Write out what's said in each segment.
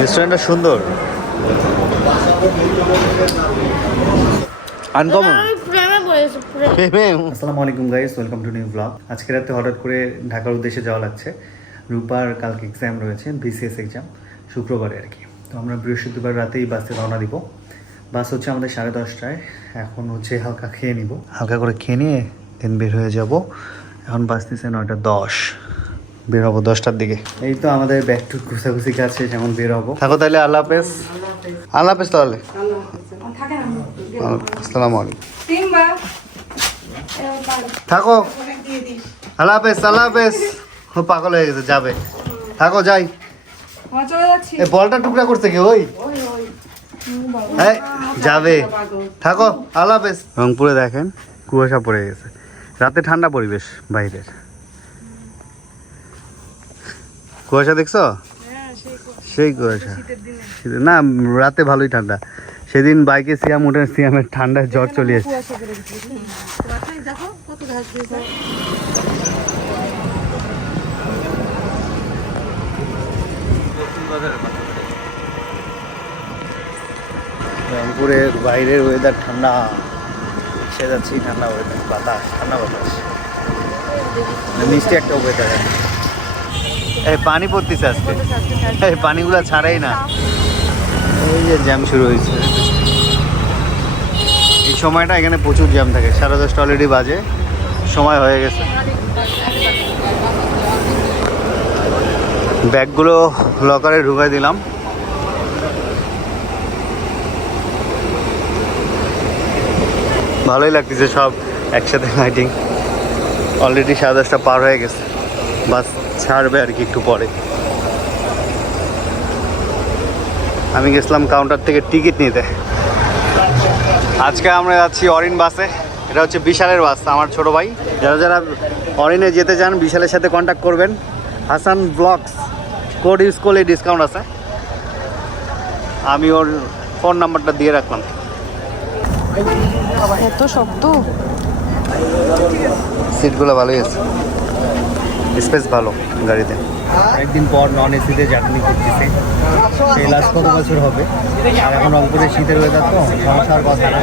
রেস্টুরেন্টটা সুন্দর। আনকমন আমি প্রেমে পড়েছি প্রেমে। আসসালামু আলাইকুম guys welcome to new vlog আজকে রাতে হঠাৎ করে ঢাকার উদ্দেশ্যে যাওয়া লাগছে। রূপার কালকে এক্সাম রয়েছে বিসিএস এক্সাম শুক্রবারে আর কি। তো আমরা বৃহস্পতিবার রাতেই বাসে রওনা দিব। বাস হচ্ছে আমাদের সাড়ে দশটায়। এখন হচ্ছে হালকা খেয়ে নিব। হালকা করে খেয়ে নিয়ে দেন বের হয়ে যাব। এখন বাসতেছে নয়টা দশ। বের হব দশটার দিকে। এই তো আমাদের ব্যাগ টু ঘুষাঘুষি কাছে যেমন বের হব। থাকো তাহলে আল্লাহ হাফেজ। আল্লাহ হাফেজ তাহলে। আসসালামু আলাইকুম। থাকো। আল্লাহ হাফেজ আল্লাহ হাফেজ। ও পাগল হয়ে গেছে যাবে। থাকো যাই। আমার চলে যাচ্ছি। এই বলটা টুকরা করছে কি ওই? এই, যাবে। থাকো আল্লাহ হাফেজ। রংপুরে দেখেন কুয়াশা পড়ে গেছে। রাতে ঠান্ডা পরিবেশ বাইরের। কুয়াশা দেখছ? হ্যাঁ সেই কুয়াশা। শীতের না রাতে ভালোই ঠান্ডা। সেদিন বাইকে সিয়াম উঠে সিয়ামের ঠান্ডায় জ্বর চলে এসেছে। রংপুরের বাইরের ওয়েদার ঠান্ডা। সে যাচ্ছি ঠান্ডা ওয়েদার বাতাস ঠান্ডা বাতাস। মানে মিষ্টি একটা ওয়েদার এই পানি পড়তেছে আজকে। এই পানিগুলো ছাড়াই না। এই যে জ্যাম শুরু হয়েছে। এই সময়টা এখানে প্রচুর জ্যাম থাকে। সাড়ে দশটা অলরেডি বাজে। সময় হয়ে গেছে। ব্যাগগুলো লকারে ঢুকাই দিলাম। ভালোই লাগতেছে সব একসাথে লাইটিং অলরেডি সাড়ে দশটা পার হয়ে গেছে। বাস। ছাড়বে আর কি একটু পরে। আমি গেছিলাম কাউন্টার থেকে টিকিট নিতে। আজকে আমরা যাচ্ছি অরিন বাসে। এটা হচ্ছে বিশালের বাস আমার ছোট ভাই। যারা যারা অরিনে যেতে চান বিশালের সাথে কন্ট্যাক্ট করবেন। হাসান ব্লগস কোড ইউজ করলে ডিসকাউন্ট আছে। আমি ওর ফোন নাম্বারটা দিয়ে রাখলাম। এত সিটগুলো ভালোই আছে। স্পেস ভালো গাড়িতে। একদিন পর নন এসিতে জার্নি করতেছে। সেই লাস্ট কত বছর হবে? আর এখন রংপুরে শীতের ওয়েদার তো সমস্যার কথা না।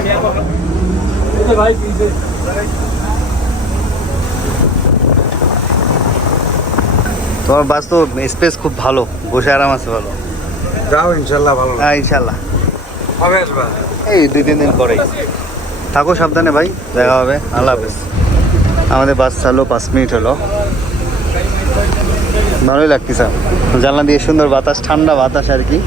তোমার বাস তো স্পেস খুব ভালো বসে আরাম আছে ভালো। যাও ইনশাল্লাহ ভালো হ্যাঁ ইনশাল্লাহ। হবে আসবা। এই দুই তিন দিন পরেই। থাকো সাবধানে ভাই দেখা হবে। আল্লাহ হাফেজ। আমাদের বাস চালো পাঁচ মিনিট হলো। ভালোই লাগতেছে। জানলা দিয়ে সুন্দর বাতাস ঠান্ডা বাতাস আর কি।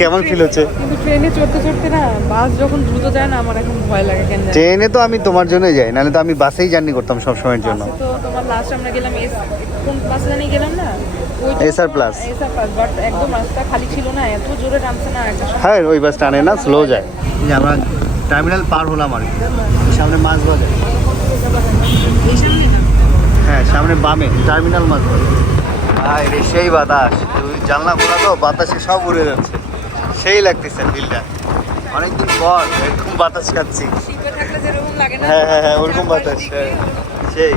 কেমন ফিল হচ্ছে? কিন্তু ট্রেনে চড়তে চড়তে না বাস যখন দ্রুত যায় না আমার এখন ভয় লাগে কেন ট্রেনে তো আমি তোমার জন্যই যাই নাহলে তো আমি বাসেই জার্নি করতাম সব সময়ের জন্য তো তোমার লাস্ট আমরা গেলাম এস কোন বাসে জানি গেলাম না। এসআর প্লাস বাট একদম রাস্তা খালি ছিল না এত জোরে টানছে না হ্যাঁ ওই বাস টানে না স্লো যায়। আমরা টার্মিনাল পার হলাম আর সামনে মাছ বাজার। এই সামনে না? হ্যাঁ সামনে বামে টার্মিনাল মাছ বাজার। ভাই রে সেই বাতাস। ওই জানলা খোলা তো বাতাসে সব উড়ে যাচ্ছে। সেই লাগতেছে ফিলটা অনেকদিন পর এরকম বাতাস খাচ্ছি। হ্যাঁ হ্যাঁ হ্যাঁ ওরকম বাতাস হ্যাঁ, সেই।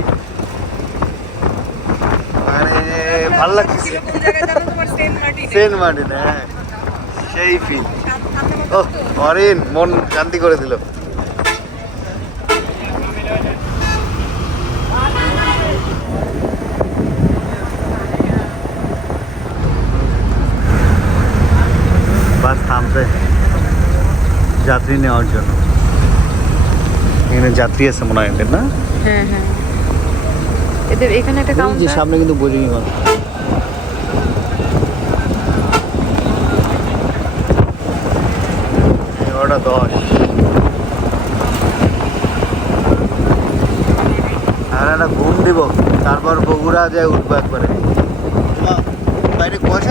মানে ভালো মার্টিন। সেন্ট মার্টিন হ্যাঁ। সেই ফিল ও অরিন মন শান্তি করে দিল বাস থামছে যাত্রী নেওয়ার জন্য। এখানে যাত্রী আছে মনে হয় এদের না? হ্যাঁ হ্যাঁ। এদের এখানে একটা এই যে কাউন্টার সামনে কিন্তু বোরিং এগারোটা দশ। আর একটা ঘুম দিব তারপর বগুড়া যায় উঠবো একবারে। বাইরে কুয়াশা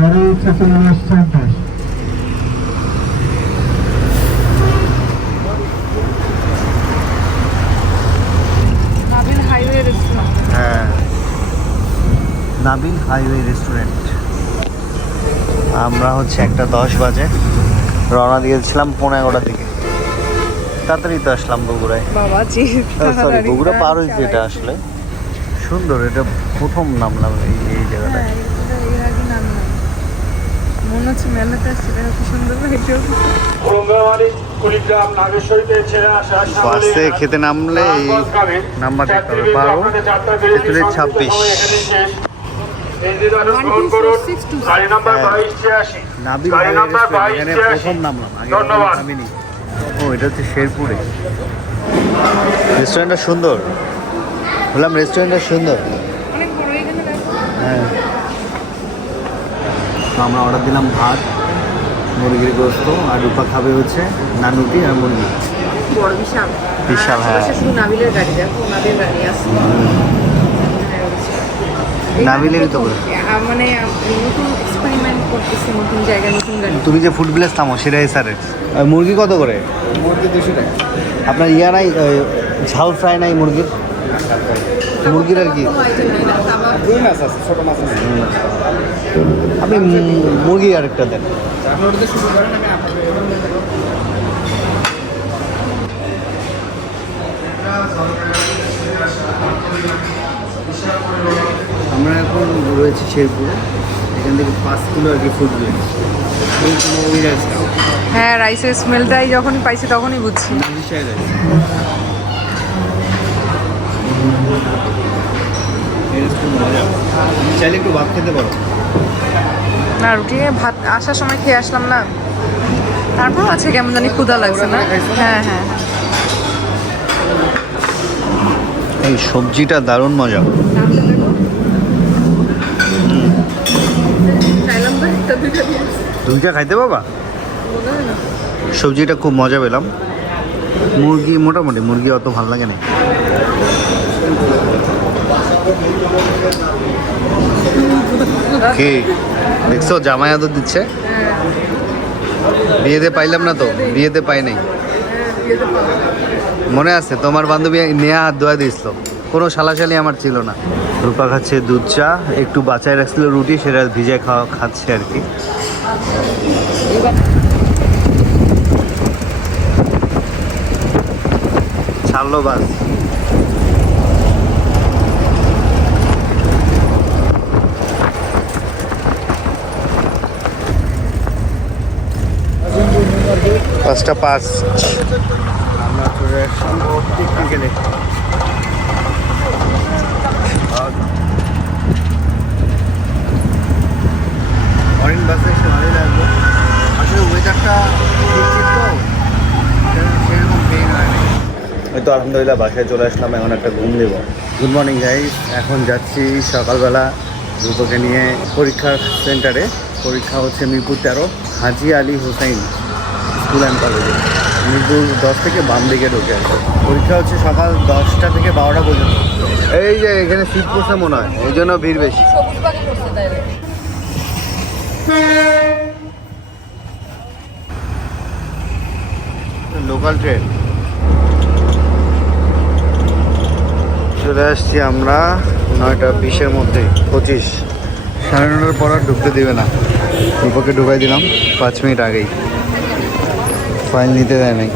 তেরো ছেচল্লিশ চব্বিশ নাবিল হাইওয়ে রেস্টুরেন্ট। আমরা হচ্ছে একটা দশ বাজে। রওনা দিয়েছিলাম পনেরো এগারোটার দিকে। তাড়াতাড়ি তো আসলাম বগুড়ায়। সরি বগুড়া পার হয়েছে এটা আসলে। সুন্দর এটা প্রথম নামলাম এই জায়গাটায়। মনে হচ্ছে মেলাতে আসছে দেখো কি সুন্দর লাগছে বাসে খেতে নামলে এই নাম্বার দেখতে হবে বারো তেতুলের ছাব্বিশ। প্রথম নামলাম আগে নামিনি। ও এটা হচ্ছে শেরপুরে। রেস্টুরেন্টটা সুন্দর। বললাম রেস্টুরেন্টটা সুন্দর। হ্যাঁ। আমরা অর্ডার দিলাম ভাত মুরগির গোস্ত আর রূপা খাবে হচ্ছে নানুটি আর মুরগি। বড় বিশাল। বিশাল, আর হ্যাঁ। শুধু নাবিলের গাড়ি দেখো নাবিল গাড়ি আছে। নাবিলেরই তো মানে নতুন এক্সপেরিমেন্ট করতেছি নতুন জায়গায় নতুন গাড়ি। তুমি যে ফুড ভিলেজ থামো সেটাই স্যারের মুরগি কত করে? মুরগি দুশো টাকা। আপনার ইয়া নাই ঝাল ফ্রাই নাই মুরগির? মুরগির আর কি? রুই মাছ আছে ছোট মাছ আছে। আপনি মুরগি আরেকটা দেন। আমরা এখন রয়েছি শেরপুরে। এখান থেকে পাঁচ কিলো আর কি ফুড হ্যাঁ রাইসের স্মেলটাই যখনই পাইছি তখনই বুঝছি। চাইলে একটু ভাত খেতে পারো। না রুটি ভাত আসার সময় খেয়ে আসলাম না। তারপর আছে কেমন জানি ক্ষুধা লাগছে না। হ্যাঁ হ্যাঁ এই সবজিটা দারুণ মজা। দুইটা খাইতে বাবা সবজিটা খুব মজা পেলাম। মুরগি মোটামুটি মুরগি অত ভালো লাগে না। কি? দেখছ জামাই আদর দিচ্ছে। বিয়েতে পাইলাম না তো, বিয়েতে পাই নাই। মনে আছে, তোমার বান্ধবী নেয়া হাত ধোয়া দিয়েছিল। কোনো সালাশালি আমার ছিল না। রূপা খাচ্ছে দুধ চা, একটু বাঁচায় রাখছিল রুটি, সেটা ভিজায় খাওয়া খাচ্ছে আর কি। ছাড়লো বাস। পাঁচটা পাঁচ আমরা চলে আসলাম টেকনিক্যালে অরেঞ্জ বাসে এসে ভালোই লাগল আসলে ওয়েদারটা তো সেরকম ওই তো আলহামদুলিল্লাহ বাসায় চলে আসলাম এখন একটা ঘুম দেবো। গুড মর্নিং গাইস এখন যাচ্ছি সকালবেলা দুটোকে নিয়ে পরীক্ষা সেন্টারে। পরীক্ষা হচ্ছে মিরপুর তেরো হাজি আলী হোসাইন স্কুল অ্যান্ড কলেজে মিরপুর দশ থেকে বাম দিকে ঢুকে পরীক্ষা হচ্ছে সকাল দশটা থেকে বারোটা পর্যন্ত। এই যে এখানে সিট পড়ছে মনে হয়, এই জন্য ভিড় বেশি। লোকাল ট্রেন চলে আসছি আমরা নয়টা বিশের মধ্যে, পঁচিশ। সাড়ে নটার পর আর ঢুকতে দেবে না। রূপকে ঢুকাই দিলাম পাঁচ মিনিট আগেই। ফাইল নিতে দেয় নাই।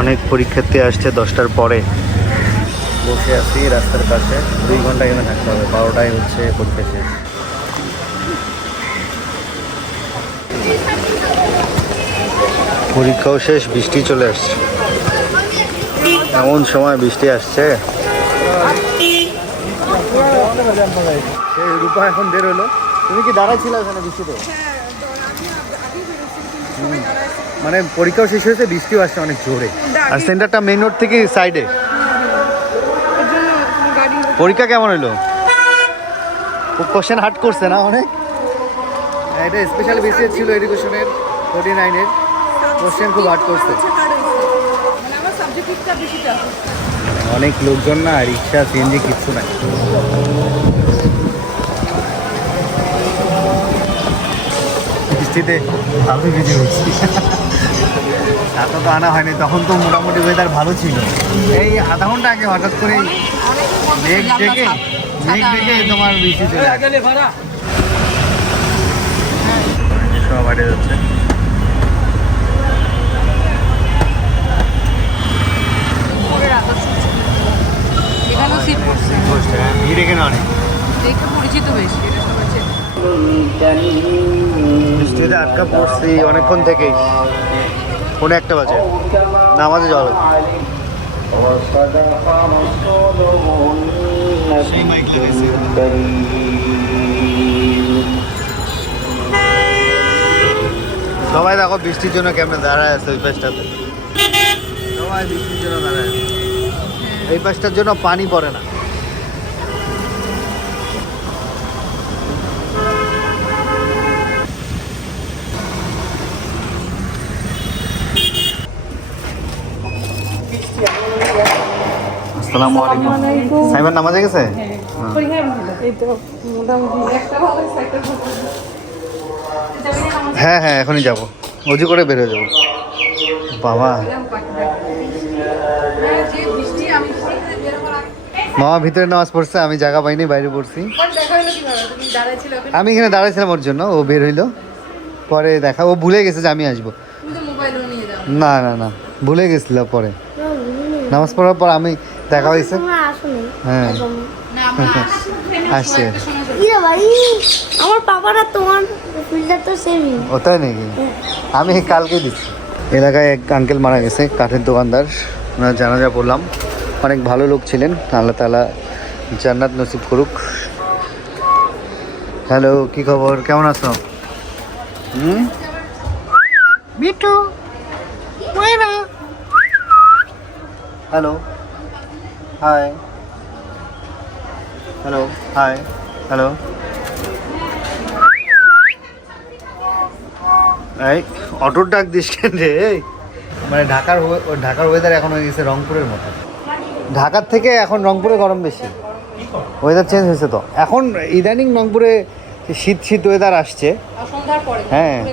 অনেক পরীক্ষার্থী আসছে দশটার পরে। বসে আছি রাস্তার পাশে। দুই ঘণ্টা এখানে থাকতে হবে। বারোটায় হচ্ছে পরীক্ষা শেষ। পরীক্ষাও শেষ বৃষ্টি চলে আসছে। এমন সময় বৃষ্টি আসছে। সেই রূপা এখন বের হলো। তুমি কি দাঁড়াইছিল এখানে বৃষ্টিতে? মানে পরীক্ষাও শেষ হয়েছে বৃষ্টিও আসছে অনেক জোরে। আর সেন্টারটা মেইন রোড থেকে সাইডে পরীক্ষা কেমন হলো? কোশ্চেন হার্ড করছে না অনেক? হ্যাঁ, এটা স্পেশাল বিসিএস ছিল এডুকেশনের ফোর্টি নাইনের কোশ্চেন খুব হার্ড করছে অনেক লোকজন না রিক্সা সিএনজি কিচ্ছু নাই। বৃষ্টিতে ভালোই ভিজে হয়েছি এত তো আনা হয়নি, তখন তো মোটামুটি ওয়েদার ভালো ছিল। এই আধা ঘণ্টা আগে হঠাৎ করে মেঘ ডেকে মেঘ ডেকে তোমার বৃষ্টি চলে সব হাটে যাচ্ছে। এখানেও সিট ভিড় এখানে অনেক দেখে পরিচিত বেশি। বৃষ্টিতে আটকা পড়ছি অনেকক্ষণ থেকেই। কোনো একটা বাজে। নামাজে লাগাইছে সবাই দেখো বৃষ্টির জন্য কেমন দাঁড়ায় আছে ওই পাশটাতে। সবাই বৃষ্টির জন্য দাঁড়ায়। এই পাশটার জন্য পানি পড়ে না। আসসালামু আলাইকুম। সাইবার নামাজে গেছে? হ্যাঁ হ্যাঁ এখনই যাব। অজু করে বের হয়ে যাব। বাবা। মামা ভিতরে নামাজ পড়ছে আমি জায়গা পাইনি বাইরে পড়ছি। পরে দেখা হলো কীভাবে? তুমি দাঁড়াইছিলে ওখানে? আমি এখানে দাঁড়াইছিলাম ওর জন্য ও বের হইল। পরে দেখা ও ভুলে গেছে যে আমি আসব। তুমি তো মোবাইলও নিয়ে যাও। না না না ভুলে গেছিল পরে। নামাজ পড়ার পর আমি দেখা হয়েছে। হ্যাঁ। না, আমরা আসছি, আমার পাপারা তোমার ফিল্টার তো সেমই ও নাকি? আমি কালকে দিচ্ছি। এলাকায় এক আঙ্কেল মারা গেছে কাঠের দোকানদার। ওনার জানাজা পড়লাম। অনেক ভালো লোক ছিলেন। আল্লাহ তালা জান্নাত নসিব করুক। হ্যালো কি খবর? কেমন আছো? হুম? Bitu hello hi. Hello hi. Hello. এই অটোর ডাক দিস কেন রে? মানে ঢাকার ঢাকার ওয়েদার এখন হয়ে গেছে রংপুরের মতো। ঢাকার থেকে এখন রংপুরে গরম বেশি। ওয়েদার চেঞ্জ হয়েছে তো। এখন ইদানিং রংপুরে শীত শীত ওয়েদার আসছে। হ্যাঁ।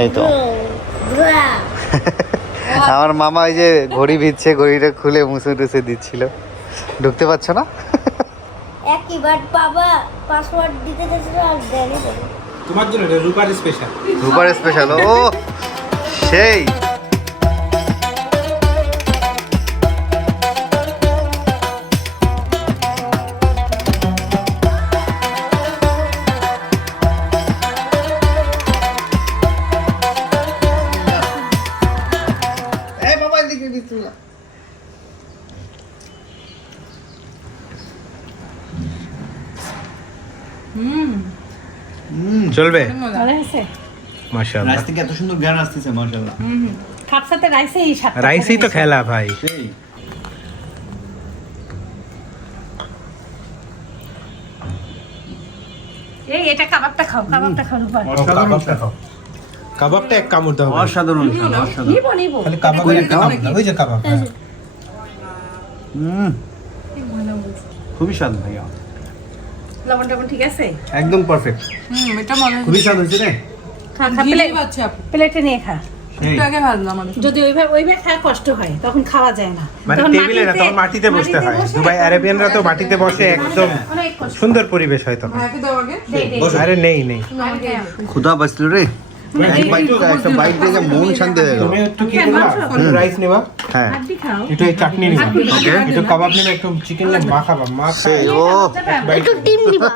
এই তো। আমার মামা ওই যে ঘড়ি ভিজছে ঘড়িটা খুলে মুছে টুছে দিচ্ছিল। ঢুকতে পারছ না? একই বাবা পাসওয়ার্ড দিতে চাইছিল আর দেয়নি। তোমার জন্য এটা রূপার স্পেশাল সুপার স্পেশাল ও সেই। চলবে? মাশাআল্লাহ। রাইস থেকে এত সুন্দর গান আসতেছে মাশাআল্লাহ। হুম হুম। খাপসাতে রাইসে এই স্বাদটা রাইসই তো খেলা ভাই। এই এটা কাবাবটা খাও কাবাবটা খাও রূপা কাবাবটা খাও। কাবাবটা এক কামড় দাও অসাধারণ অসাধারণ নিবো নিবো। খালি কামড় ওই যে কাবাব হ্যাঁ। হুম। খুবই স্বাদ ভাইয়া। লবণ টবণ ঠিক আছে? একদম পারফেক্ট হুম, এটা মনে খুবই স্বাদ হয়েছে রে। খা খা প্লেট নিয়ে খা। যদি ওইভাবে ওইভাবে খাওয়া কষ্ট হয় তখন খাওয়া যায় না। মানে টেবিলে না তখন মাটিতে বসতে হয়। বসে দুবাই আরবিয়ানরা তো মাটিতে বসে একদম সুন্দর পরিবেশ হয় তখন। দে। আরে নেই নেই। খুদা পাচ্ছিল রে। একটা বাইট দিয়ে মন শান্তি হয়ে গেল। তুমি একটু কি করবা? রাইস নেবা? হ্যাঁ। একটু এই চাটনি নিবা। একটু কাবাব নিবা একটু চিকেন নিবা মাখাবা মাখা ও। একটু টিম দিবা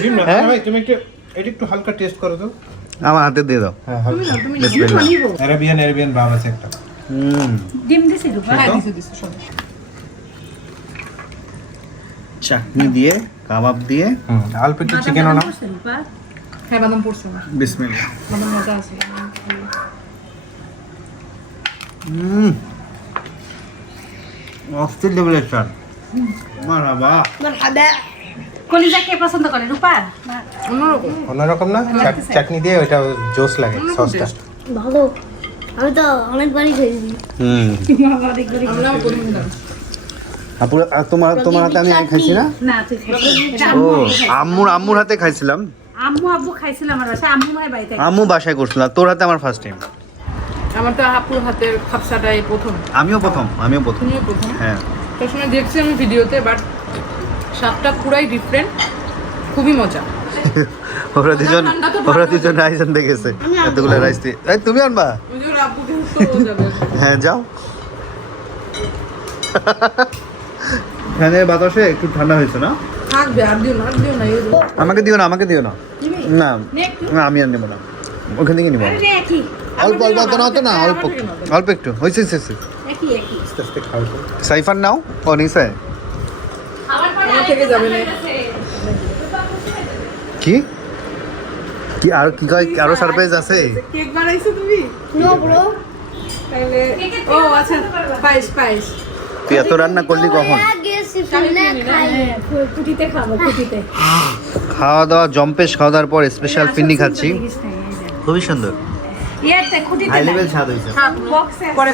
ডিম না ভাই তুমি একটু এটা একটু হালকা টেস্ট করো তো। আমার হাতে দিয়ে দাও। হ্যাঁ আরবিয়ান আরবিয়ান ভাব আছে একটা। হুম। ডিম দিছি রূপা হ্যাঁ, দিছি, দিছি, সব। চাটনি দিয়ে কাবাব দিয়ে। অল্প একটু চিকেনও না হ্যাঁ, বাদাম পড়ছে না। বিসমিল্লাহ। বাদাম মজা আছে। হুম অস্থির লেভেলের স্বাদ। মারাবা। কলিজা কে পছন্দ করে? রূপা? অন্যরকম। অন্যরকম না? চাটনি দিয়ে ওইটা জোস লাগে সসটা। ভালো। আমি তো অনেকবারই খেয়েছি হুম। আপুর আর তোমার তোমার হাতে আমি খাইছি না ও আম্মুর আম্মুর হাতে খাইছিলাম। আম্মু আব্বু খাইছিলাম আমার বাসায় আম্মু ভাই বাড়িতে আম্মু বাসায় করছিলাম তোর হাতে আমার ফার্স্ট টাইম আমার তো আপুর হাতের খাপসাটাই প্রথম। আমিও প্রথম আমিও প্রথম। তুমিও প্রথম? হ্যাঁ। তোর সময় দেখছি আমি ভিডিওতে বাট স্বাদটা পুরাই ডিফারেন্ট খুবই মজা। ওরা দুজন ওরা দুজন রাইস আনতে গেছে। এতগুলো রাইস দিয়ে। এই তুমি আনবা? হ্যাঁ যাও। ফ্যানের বাতাসে একটু ঠান্ডা হয়েছে না? থাকবে আর দিও না আর দিও না এই যে। আমাকে দিও না আমাকে দিও না। না না আমি আর নেব না। ওখান থেকে নিবো। অল্প অল্প অত না অত না অল্প। একটু অল্প একটু। হয়েছে হয়েছে সাইফার নাও। ও নিছে। যাবে না। কি? কি আর কি কয়? আরও সারপ্রাইজ আছে? কেক বানাইছো তুমি? No bro. তাহলে ও আচ্ছা পায়েস পায়েস। তুই এত রান্না করলি কখন? ফোনে খাওয়া দাওয়া জম্পেশ খাওয়া দাওয়ার পর স্পেশাল ফিন্নি খাচ্ছি। যে। খুবই সুন্দর। হাই লেভেল স্বাদ হয়েছে। পরে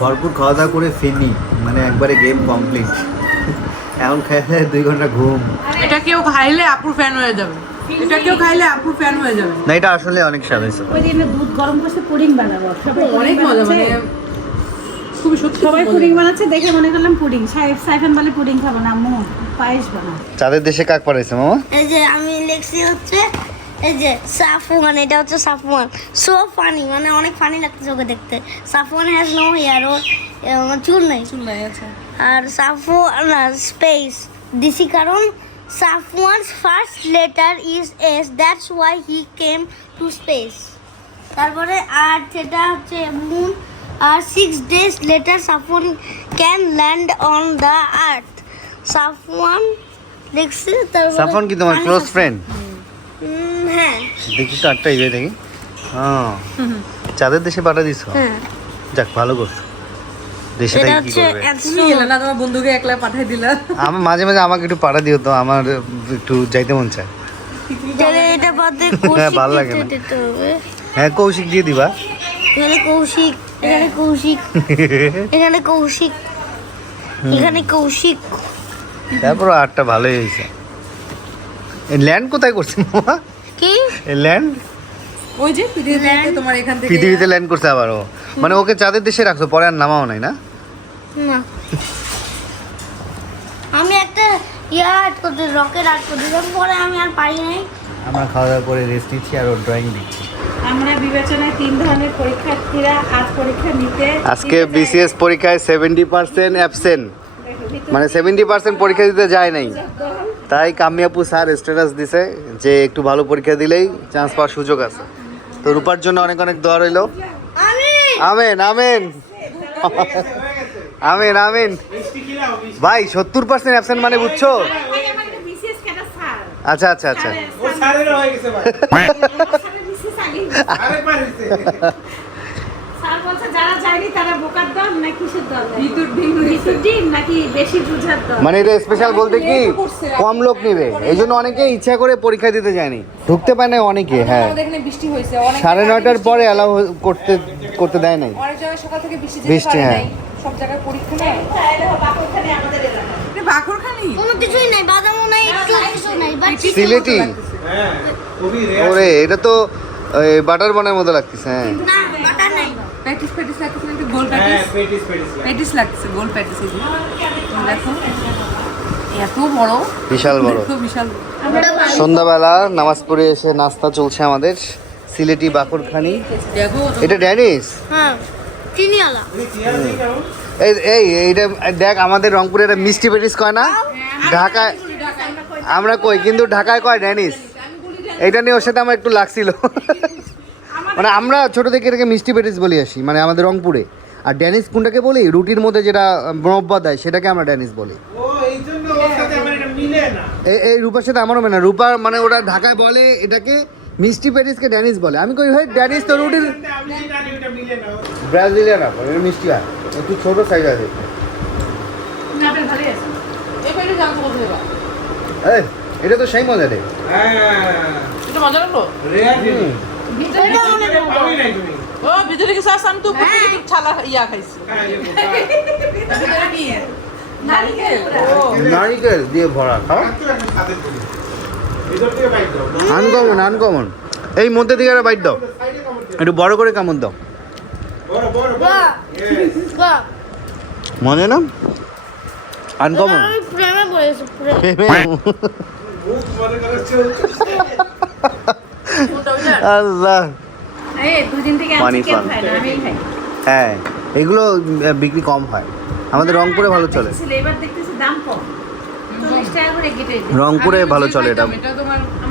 ভরপুর খাওয়া দাওয়া করে ফিরনি মানে একবারে গেম কমপ্লিট এখন খেলে দুই ঘণ্টা ঘুম। এটা কেউ খাইলে আপুর ফ্যান হয়ে যাবে। এটা কেউ খাইলে আপুর ফ্যান হয়ে যাবে। না এটা আসলে অনেক স্বাদ হয়েছে। ওই দিনে দুধ গরম করছে পুডিং বানাবো। সবাই অনেক মজা মানে খুবই সত্যি সবাই পুডিং বানাচ্ছে দেখে মনে করলাম পুডিং। সাইফ সাইফান বলে পুডিং খাব না আম্মু পায়েস বানাও। চাঁদের দেশে কাক পাঠাইছে মামা? এই যে আমি লিখছি হচ্ছে এই যে সাফওয়ান এটা হচ্ছে সাফওয়ান সো ফানি মানে অনেক ফানি লাগতেছে ওকে দেখতে। সাফওয়ান হ্যাজ নো হেয়ার ও চুল নাই। চুল নাই, আচ্ছা। আর সাফওয়ান স্পেস দিছি কারণ Safwan's first letter is S that's why he came to space তারপরে আর সেটা হচ্ছে moon R six days later Safwan can land on the earth Safwan লিখছে তারপরে সাফন কি তোমার ক্লোজ ফ্রেন্ড হ্যাঁ। দেখি তো আটটা ইয়ে দেখি। হ্যাঁ। চাঁদের দেশে পাঠা দিছ? হ্যাঁ। যাক ভালো করছ। দেশে থেকে কি করবে? না তোমার বন্ধুকে একলা পাঠিয়ে দিলা। আমার মাঝে মাঝে আমাকে একটু পাঠা দিও তো আমার একটু যাইতে মন চায়। এটা বাদে হ্যাঁ, কৌশিক ভালো লাগে না। হ্যাঁ কৌশিক দিয়ে দিবা। এখানে কৌশিক এখানে কৌশিক। এখানে কৌশিক। এখানে কৌশিক। তারপর আটটা ভালোই হয়েছে। ল্যান্ড কোথায় করছে মামা? কি? ল্যান্ড ওই যে পৃথিবীতে তোমার এখান থেকে পৃথিবীতে ল্যান্ড করছে আবার ও মানে ওকে চাঁদের দেশে রাখছো পরে আর নামাও নাই না? না। আমি একটা ইয়া আর্ট করতে রকেট আর্ট করতে পরে আমি আর পারি নাই। আমরা খাওয়া দাওয়া করে রেস্ট নিচ্ছি আর ও ড্রয়িং দিচ্ছি। আমরা বিবেচনায় তিন ধরনের পরীক্ষার্থীরা আজ পরীক্ষা নিতে আজকে। বিসিএস পরীক্ষায় সেভেন্টি পার্সেন্ট অ্যাবসেন্ট মানে সেভেন্টি পার্সেন্ট পরীক্ষা দিতে যায় নাই। তাই কামিয়াপু স্যার স্ট্যাটাস দিছে যে একটু ভালো পরীক্ষা দিলেই চান্স পাওয়ার সুযোগ আছে। তো রূপার জন্য অনেক অনেক দোয়া রইল। আমি আমেন! আমেন! আমেন! আমেন! ভাই সত্তর পার্সেন্ট অ্যাবসেন্ট মানে বুঝছ। আচ্ছা আচ্ছা আচ্ছা। হয়ে গেছে ভাই। স্যারের BCS আগেই। আরেকবার হয়েছে। স্যার বলছে, যারা যায়নি তারা বোকার দল না কিসের দল? ভিতর ডিম ভিতর ডিম নাকি বেশি বুঝার দল? মানে এটা স্পেশাল বলতে কি কম লোক নিবে। এই জন্য অনেকে ইচ্ছা করে পরীক্ষা দিতে যায়নি। ঢুকতে পায় না অনেকে হ্যাঁ। এখানে বৃষ্টি হয়েছে সাড়ে নয়টার পরে অ্যালাউ করতে করতে দেয় নাই। অনেক জায়গায় সকাল থেকে বৃষ্টি বৃষ্টি, হ্যাঁ। সব জায়গায় পরীক্ষা বাকরখানি কোনো কিছুই নাই বাদামও নাই একটু কিছু নাই বাট সিলেটি হ্যাঁ ওরে এটা তো বাটার বনের মতো লাগতেছে হ্যাঁ। না বাটা নাই। প্র্যাকটিস প্র্যাকটিস লাগতেছে না গোল হ্যাঁ প্র্যাকটিস পেটিস পেটিস লাগতেছে গোল প্র্যাকটিস এই দেখো। এত বড়। বিশাল বড়। বিশাল সন্ধ্যাবেলা নামাজ পড়ে এসে নাস্তা চলছে আমাদের সিলেটি বাকরখানি দেখো এটা ড্যানিস হ্যাঁ। চিনিওয়ালা এই এই এইটা দেখ আমাদের রংপুরে একটা মিষ্টি পেটিস কয় না? ঢাকায় আমরা কই কিন্তু ঢাকায় কয় ড্যানিস এইটা নিয়ে ওর সাথে আমার একটু লাগছিল। মানে আমরা ছোট থেকে এটাকে মিষ্টি পেটিস বলি আসি মানে আমাদের রংপুরে। আর ড্যানিস কোনটাকে বলি? রুটির মধ্যে যেটা মোরব্বা দেয় সেটাকে আমরা ড্যানিস বলি। ও এই জন্য সাথে আমার এটা না। এই এই রূপার সাথে আমারও মানে রূপার মানে ওরা ঢাকায় বলে এটাকে মিষ্টি পেটিসকে ড্যানিস বলে। আমি কই ভাই ড্যানিস তো রুটির ব্রাজিলিয়ান আপেল এটা মিষ্টি হয়। একটু ছোট সাইজ আছে। এই এটা তো সেই মজা রে। হ্যাঁ। ও ভিতরে কিছু আছে? আমি তো থেকে ছালা ইয়া খাইছি। কি? নারিকেল। দিয়ে ভরা খাও। আনকমন আনকমন এই মধ্যে দিকে একটা বাইট দাও। একটু বড় করে কামড় দাও বড় বড় বড় বাহ বাহ মনে না আনকমন আমি প্রেমে পড়েছি প্রেমে। মুখ মনে করে আল্লাহ। এই দুদিন থেকে আমি চিকেন খাই না আমি খাই। হ্যাঁ এগুলো বিক্রি কম হয়। আমাদের রংপুরে ভালো চলে। ছিল এবার দেখতেছি দাম কম। চল্লিশ টাকা করে কেটে রংপুরে ভালো চলে এটা। এটা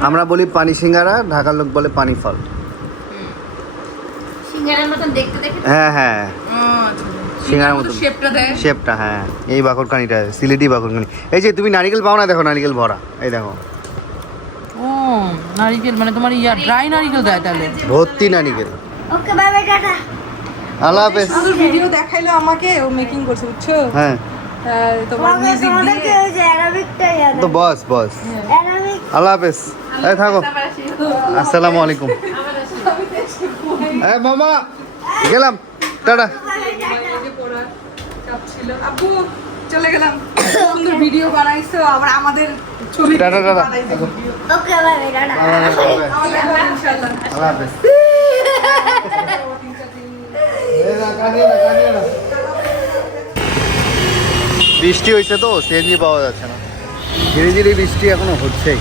আমরা বলি পানি সিঙ্গারা ঢাকার লোক বলে পানি ফল। সিঙ্গারের মতন দেখতে দেখতে হ্যাঁ হ্যাঁ। সিঙ্গারার মতন। শেপটা দেয় শেপটা হ্যাঁ। এই বাকরকানিটা সিলেটি বাকরকানি এই যে তুমি নারিকেল পাও না দেখো নারিকেল ভরা। এই দেখো। ও নারকেল মানে তোমার ইয়া ড্রাই নারকেল দেয় তাহলে? ভর্তি নারিকেল। ওকে বাই বাই টাটা। আল্লাহ হাফেজ। শুধু ভিডিও দেখাইলো আমাকে ও মেকিং করছে বুঝছ? হ্যাঁ। তোমার মিউজিক দিয়ে। তো বস বস। আল্লাহ হাফেজ। এই থাকো। আসসালামু আলাইকুম। এই মামা গেলাম টাটা। আব্বু চলে গেলাম। সুন্দর ভিডিও বানাইছো আবার আমাদের ছবি টাটা টাটা ওকে বাই বাই টাটা। ইনশাআল্লাহ। আল্লাহ হাফেজ। এই না, কাঁদিও না, কাঁদিও না। বৃষ্টি হয়েছে তো সিএনজি পাওয়া যাচ্ছে না। ধীরে ধীরে বৃষ্টি এখনও হচ্ছেই।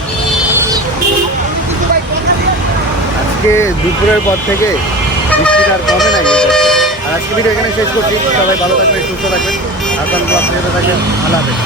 আজকে দুপুরের পর থেকে বৃষ্টিটা আর কমে নাই। আর আজকে ভিডিও এখানে শেষ করছি। সবাই ভালো থাকবেন, সুস্থ থাকবেন। আর কোনো থাকবেন। আল্লাহ হাফেজ।